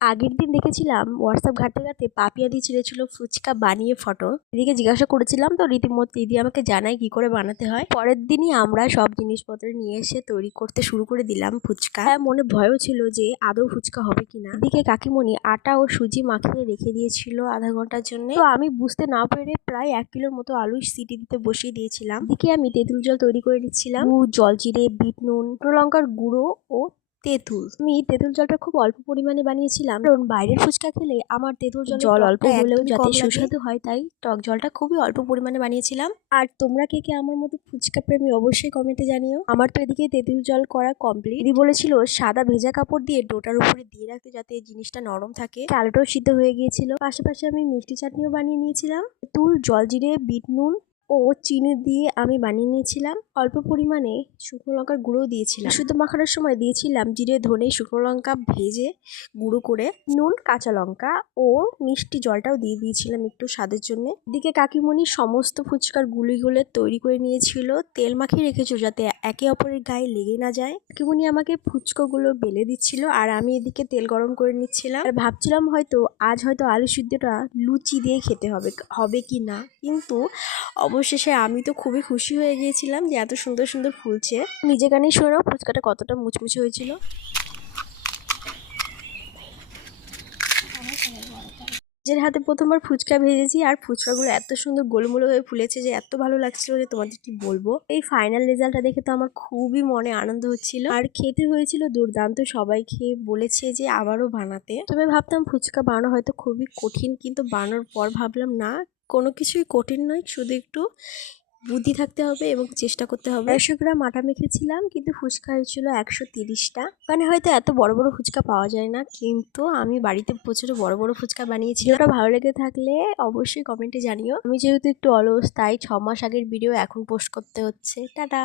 আগের দিন দেখেছিলাম হোয়াটসঅ্যাপ ঘাঁটতে ঘাঁটতে পাপিয়াদি ছেড়েছিল ফুচকা বানিয়ে ফটো। দিদিকে জিজ্ঞাসা করেছিলাম, তো রীতিমতো দিদি আমাকে জানায় কি করে বানাতে হয়। পরের দিনই আমরা সব জিনিসপত্র নিয়ে এসে তৈরি করতে শুরু করে দিলাম ফুচকা। মনে ভয়ও ছিল যে আদৌ ফুচকা হবে কিনা। এদিকে কাকিমণি আটা ও সুজি মাখিয়ে রেখে দিয়েছিল আধা ঘন্টার জন্য। তো আমি বুঝতে না পেরে প্রায় 1 কিলোর মতো আলু সিটি দিতে বসিয়ে দিয়েছিলাম। এদিকে আমি তেঁতুল জল তৈরি করে নিচ্ছিলাম। জল জিরে, বিট নুন, শুকনো লঙ্কার গুঁড়ো ও তেঁতুল। আমি তেঁতুল জলটা খুব অল্প পরিমাণে বানিয়েছিলাম, কারণ বাইরের ফুচকা খেলে আমার তেঁতুল জল অল্প হলেও যাতে সুস্বাদু হয়, তাই টক জলটা খুবই অল্প পরিমাণে বানিয়েছিলাম। আর তোমরা কে কে আমার মতো ফুচকা প্রেমী অবশ্যই কমেন্টে জানিও। আমার তো এদিকে তেঁতুল জল করা কমপ্লিট। দিদি বলেছিল সাদা ভেজা কাপড় দিয়ে ডোটার উপরে দিয়ে রাখতে, যাতে জিনিসটা নরম থাকে। আলুটাও সিদ্ধ হয়ে গিয়েছিল। পাশাপাশি আমি মিষ্টি চাটনিও বানিয়ে নিয়েছিলাম। তেঁতুল, জল জিরে, বিট নুন ও চিনি দিয়ে আমি বানিয়ে নিয়েছিলাম। অল্প পরিমাণে শুকনো লঙ্কার গুঁড়ো দিয়েছিলাম। শুধু মাখানোর সময় দিয়েছিলাম জিরে, ধনে, শুকনো লঙ্কা ভেজে গুঁড়ো করে, নুন, কাঁচা লঙ্কা ও মিষ্টি জলটাও দিয়ে দিয়েছিলাম একটু স্বাদের জন্য। এদিকে কাকিমণি সমস্ত ফুচকার গুলিগুলো তৈরি করে নিয়েছিল। তেল মাখিয়ে রেখেছিল যাতে একে অপরের গায়ে লেগে না যায়। কাকিমণি আমাকে ফুচকাগুলো বেলে দিচ্ছিল আর আমি এদিকে তেল গরম করে নিচ্ছিলাম। আর ভাবছিলাম আজ হয়তো আলু সিদ্ধটা লুচি দিয়ে খেতে হবে কি না, কিন্তু অবশেষে আমি তো খুবই খুশি হয়ে গিয়েছিলাম যে এত সুন্দর সুন্দর ফুলছে। নিজে কানেই শুনে নাও ফুচকাটা কতটা মুচমুচে হয়েছিল। নিজের হাতে প্রথমবার ফুচকা ভেজেছি আর ফুচকাগুলো এত সুন্দর গোলমোলো হয়ে ফুলেছে যে এত ভালো লাগছিল যে তোমাদের কি বলবো। এই ফাইনাল রেজাল্টটা দেখে তো আমার খুবই মনে আনন্দ হচ্ছিল আর খেতে হয়েছিল দুর্দান্ত। সবাই খেয়ে বলেছে যে আবারও বানাতে। তবে ভাবতাম ফুচকা বানানো হয়তো খুবই কঠিন, কিন্তু বানানোর পর ভাবলাম না, কোনো কিছুই কঠিন নয়, শুধু একটু বুদ্ধি থাকতে হবে এবং চেষ্টা করতে হবে। 150 গ্রাম আটা মেখেছিলাম, কিন্তু ফুচকা হয়েছিল 130টা। মানে হয়তো এত বড় বড় ফুচকা পাওয়া যায় না, কিন্তু আমি বাড়িতে প্রচুর বড় বড় ফুচকা বানিয়েছি। ওটা ভালো লেগে থাকলে অবশ্যই কমেন্টে জানিও। আমি যেহেতু একটু অলস, তাই 6 মাস আগের ভিডিও এখন পোস্ট করতে হচ্ছে। টাটা।